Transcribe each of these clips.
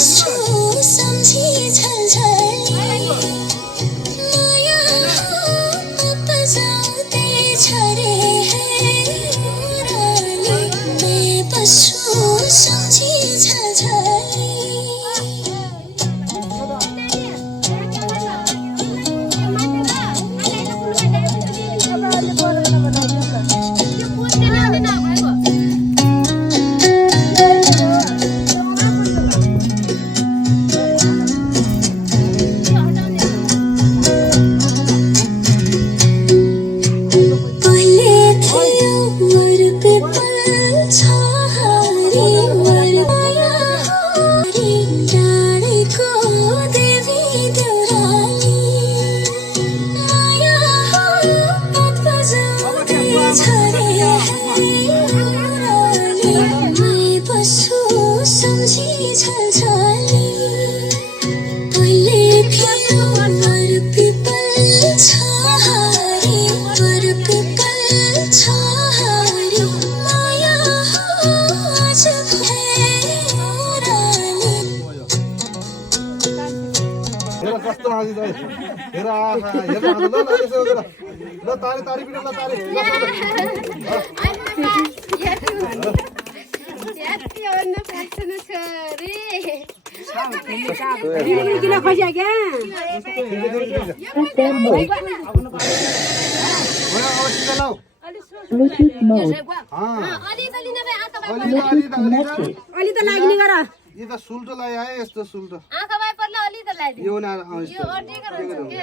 बस्छु सम्झी छलछली माया बजाउँदै छरे रानी मैं बस्छु सम्झी छलछली Bluetooth mode. अलि त लाग्ने गर यो त सुल्टो लाग्यो है यस्तो सुल्टो आँखा भए पर्ला अलि त लगाइदिनु यो ना यो अड्डेको रहेछ के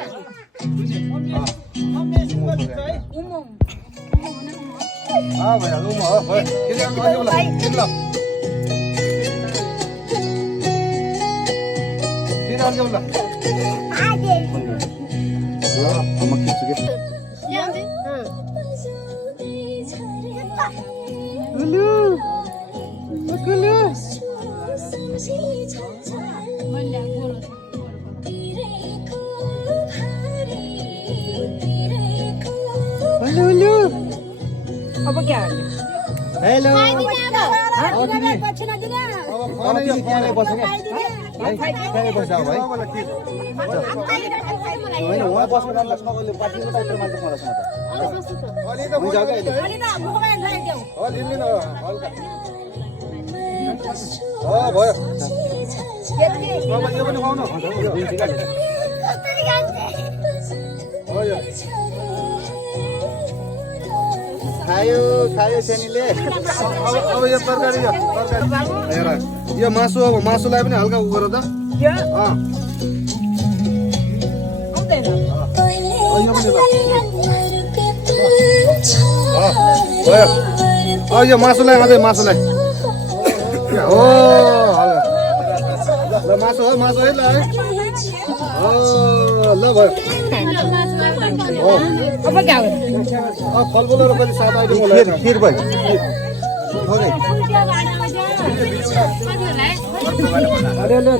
भइहाल्यो हो भयो किन अर्को म खिच्छु के अब क्या हेलो खायो खायो सानीले अब यो तरकारी हेर यो मासु अब मासुलाई पनि हल्का उ गर त यो मासुलाई अझै मासुलाई हो ल मासु हो मासु है ल ल भयो अब क्या फलफुलहरू पनि सात आइटम खिर भयो सबै अलिअलि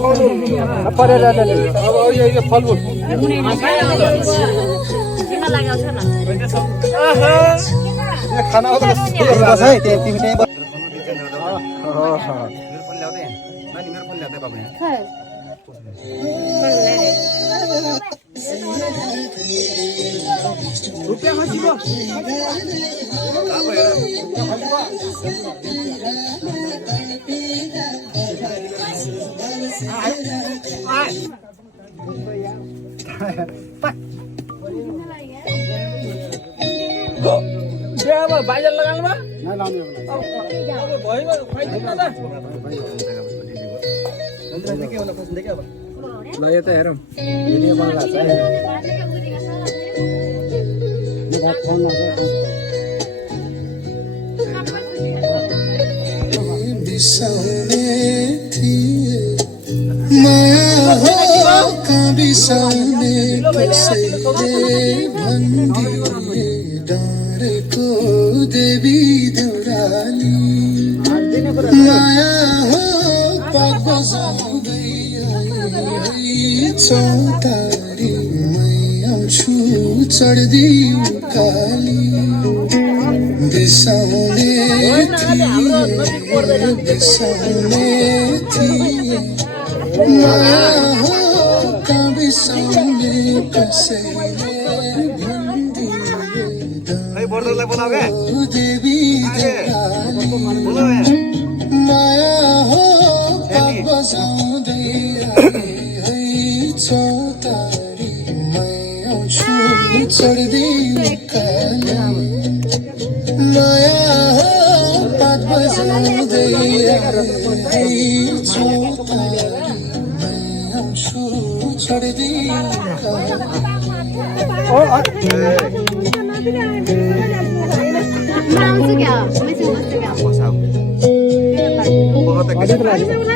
खुवाउनु परेर अब यो फलफुल खाना हो रुपियाँ खसिब बाइजल लगाउनु भयो ल यो त हेरौँ भिडियो बिसाउने थिए माया हो बिसाउने कसैले भन्दिए डाँडेको देवी देउराली माया हो पाग बजाउँदै चौतारी मै आउँछु चढ्दी उकाली बिसाउने बिसाउने थिए माया हो कहाँ बिसाउने कसैले है बर्दरलाई बोलाऊ के देवी देवरानी माया हो पात बजाउँदै आए है चौतारी मै आउँछु चढ्दै उकाली माया हो पात बजाउँदै आए है चौतारी मै आउँछु चढ्दै मैं आउँछु क्या मैं चाहिँ बस्छु क्या बहुत